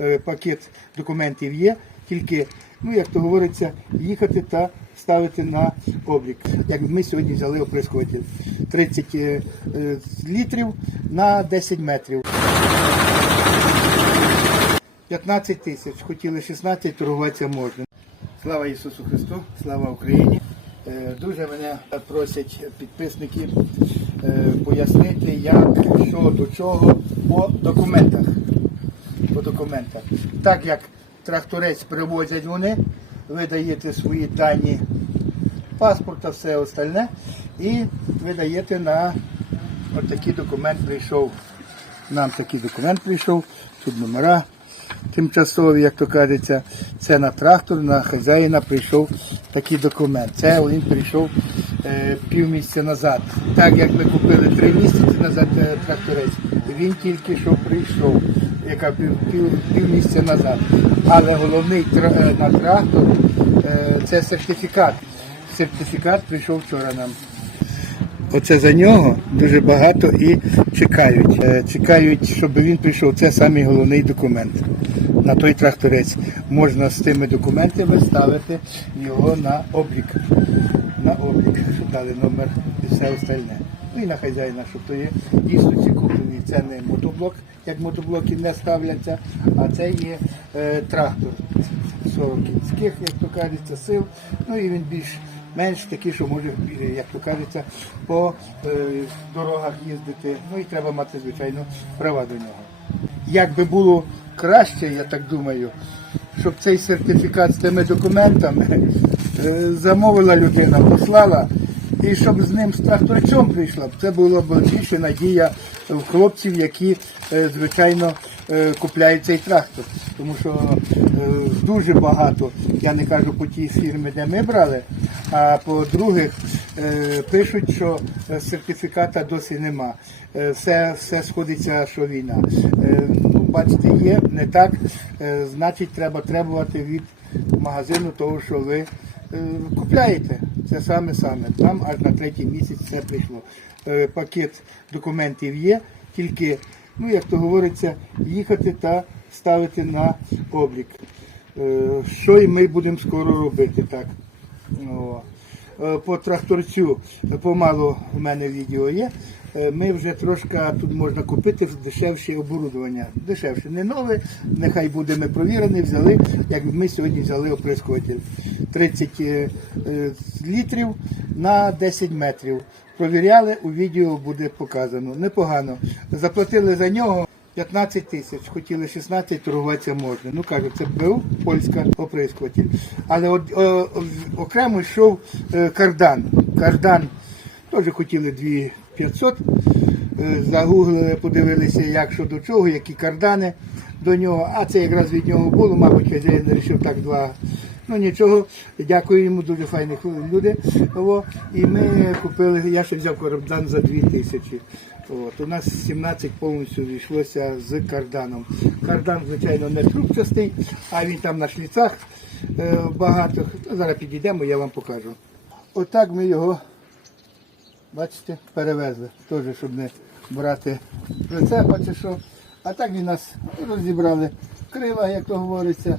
Е, Пакет документів є, тільки, ну як то говориться, їхати та ставити на облік. Як ми сьогодні взяли оприскуватель 30 е, е, літрів на 10 метрів. 15 тисяч, хотіли 16, торгуватися можна. Слава Ісусу Христу, слава Україні. Дуже мене просять підписники пояснити, як, що до чого по документах. По документах. Так як тракторець привозять вони, ви даєте свої дані паспорта, все остальне, і ви даєте на такий документ прийшов. Нам такий документ прийшов, тут номера тимчасові, як то кажеться. Це на трактор, на хазяїна прийшов такий документ. Це він прийшов е, півмісяця назад. Так як ми купили три місяці назад е, тракторець, він тільки що прийшов, яка пів, пів, півмісяця назад. Але головний е, на трактор е, це сертифікат. Сертифікат прийшов вчора нам. Оце за нього дуже багато і чекають. Е, Чекають, щоб він прийшов. Це самий головний документ. На той тракторець можна з тими документами ставити його на облік. На облік, щоб дали номер і все остальне. Ну і на хазяїна, щоб то є дійсно ці куплені. Це не мотоблок, як мотоблоки не ставляться, а це є е, трактор 40 кінських, як то кажеться, сил. Ну і він більш менш такий, що може, е, як то кажеться, по е, дорогах їздити. Ну і треба мати, звичайно, права до нього. Як би було краще, я так думаю, щоб цей сертифікат з тими документами е, замовила людина, послала, і щоб з ним з тракторичом прийшла, б, це було б більше надія в хлопців, які, е, звичайно, е, купляють цей трактор. Тому що е, дуже багато, я не кажу по тій фірмі, де ми брали, а по других е, пишуть, що сертифіката досі нема. Все, все сходиться, що війна. Ну, бачите, є не так, значить треба требувати від магазину того, що ви купляєте. Це саме саме. Там аж на третій місяць все прийшло. Е, Пакет документів є, тільки, ну як то говориться, їхати та ставити на облік. Е, Що і ми будемо скоро робити так. Е, По тракторцю помалу в мене відео є. Е, ми вже трошки тут можна купити дешевше оборудовання. Дешевше не нове, нехай буде ми провірені, взяли, як ми сьогодні взяли оприскуватель. 30 е, е, літрів на 10 метрів. Провіряли, у відео буде показано. Непогано. Заплатили за нього. 15 тисяч, хотіли 16, торгуватися можна. Ну кажуть, це був польська оприскуватель. Але о, о, окремо йшов кардан. Кардан теж хотіли дві. 500. Е, загуглили, подивилися, як що до чого, які кардани до нього. А це якраз від нього було, мабуть, хазяїн рішив так два. Ну нічого, дякую йому, дуже файні люди. О, і ми купили, я ще взяв кардан за 2 тисячі. От, У нас 17 повністю зійшлося з карданом. Кардан, звичайно, не трубчастий, а він там на шліцах е, багато. Зараз підійдемо, я вам покажу. Отак ми його бачите, перевезли. Теж, щоб не брати прицепа чи що. А так він нас розібрали крила, як то говориться.